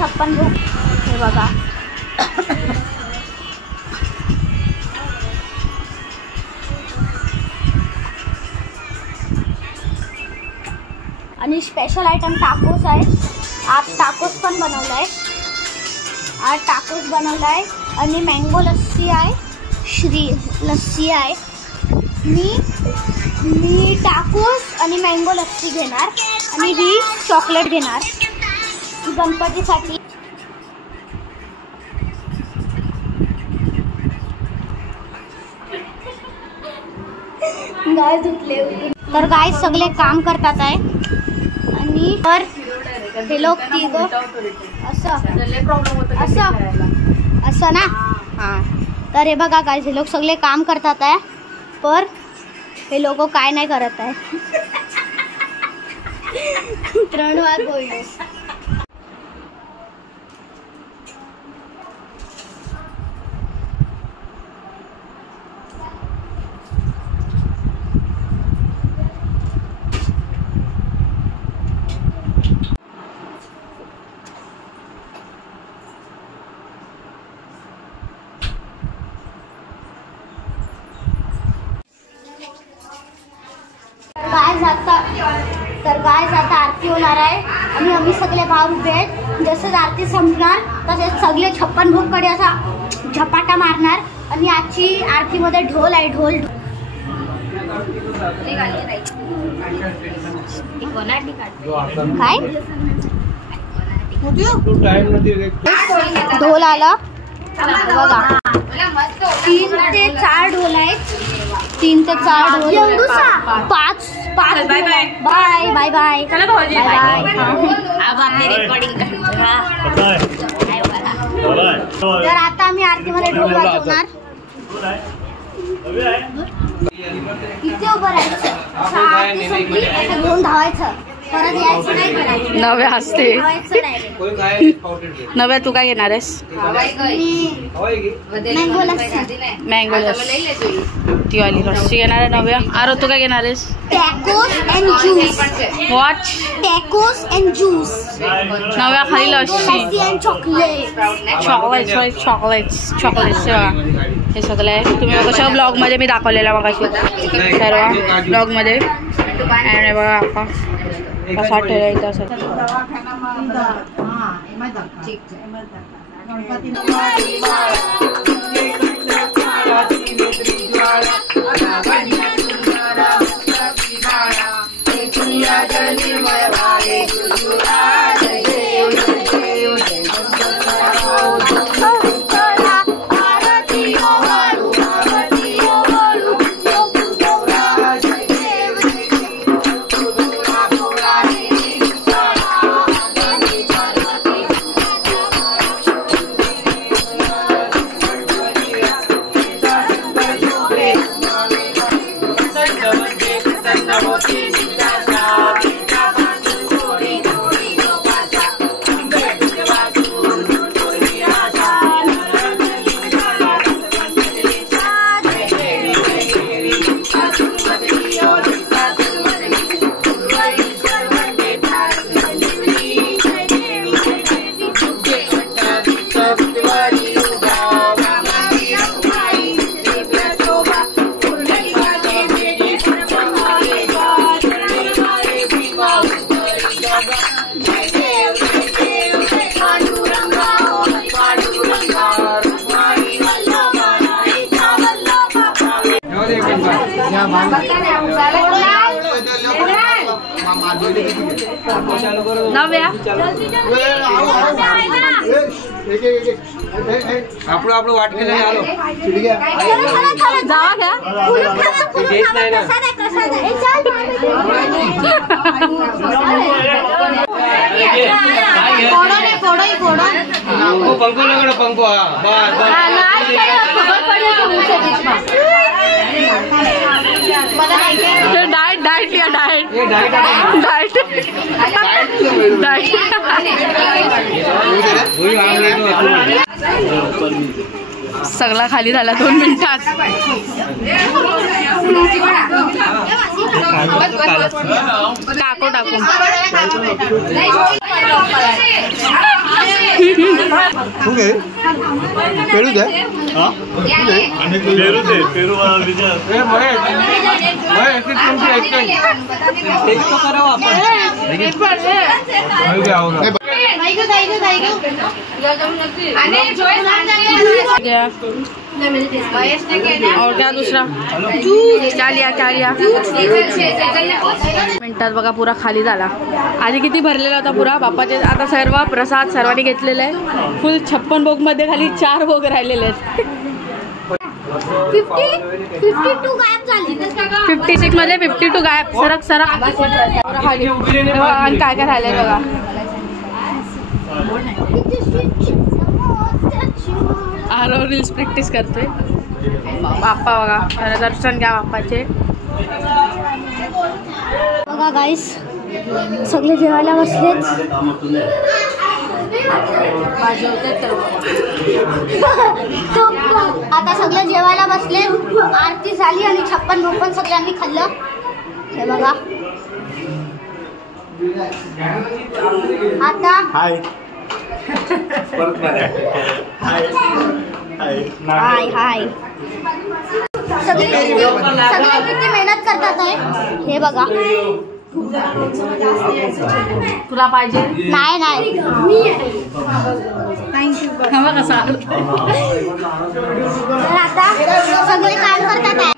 56 भोग हे बघा. आणि स्पेशल आयटम टाकोस आहे. आज टाकोस पण बनवलाय. आज टाकोस बनवलाय आणि मँगो लस्सी आहे. श्री लस्सी आहे. मी टाकोस आणि मँगो लस्सी घेणार आणि ही चॉकलेट घेणार गणपतीसाठी. गाय धुतले तर गाय सगळे काम करतात आहे. आणि तर हे लोक तिघ असं ना. हां तर हे बघा गाय हे लोक सगळे काम करतात आहे. पर हे लोक काय नाही करत आहे. 3 वार बोललो. गाय जाता आरती होणार आहे आणि आम्ही सगळे भाव उभे आहेत. जसं आरती संपणार तसेच सगळे 56 भोग कडे असा झपाटा मारणार. आणि आजची आरतीमध्ये ढोल आहे. ढोल काय ढोल आला बघा. 3 ते 4 ढोल आहेत. 3 ते 4 ढोल. 5 bye bye bye bye bye. चला भाऊजी बाय बाय. अब आपने रिकॉर्डिंग तर आता आम्ही आरतीमध्ये ढोल वाजवणार. इथे उभं राहायचं. आरती संपली आता घेऊन धावायचं. परत यायचं नाही करायचं. नव्या असते. नव्या तू काय घेणार आहेस? मँगो लस्सी. ती वाली लस्सी घेणार आहे नव्या. आरो तू काय घेणार आहेस? Tacos and juice. What? Tacos and juice. नव्या खाली लस्सी अँड चॉकलेट. चॉकलेट्स हे सगळं आहे. तुम्ही कशा ब्लॉग मध्ये मी दाखवलेला मगाशी सर्व ब्लॉग मध्ये. आणि बघा आपण कसा ठेवायचा असं. नव्या आपलं आपलं वाट केलं आलो जावा घ्या पंखो लगड़ पंखो डाइट डाइट लिया डाइट डाइट डाइट सगळा खाली झाला 2 मिनिटात टाको टाकून पेरू दे पेरू और क्या दूसरा क्या लिया मिनिटात बघा पुरा खाली झाला. आधी किती भरलेला होता पुरा बाप्पाचे. आता सर्व प्रसाद सर्वांनी घेतलेला आहे. फुल 56 भोग मध्ये खाली 4 भोग राहिलेले आहेत. 52 गायब झाली. 56 मध्ये 52 गायब. सरक खाली. आणि काय काय राहिलंय बघा. आरव रील्स प्रॅक्टिस करतोय. बाप्पा बघा दर्शन घ्या बाप्पाचे. बघा गाईस सगळे जेवायला बसलेत. आता सगळे जेवायला बसले. आरती झाली आणि 56 भोग पण सगळ्यांनी खाल्लं. हे बघा आता हाय हाय हाय सगळे किती मेहनत करतात आहे हे बघा. तुला पाहिजे नाही कसा. तर आता सगळे काम करतात आहे.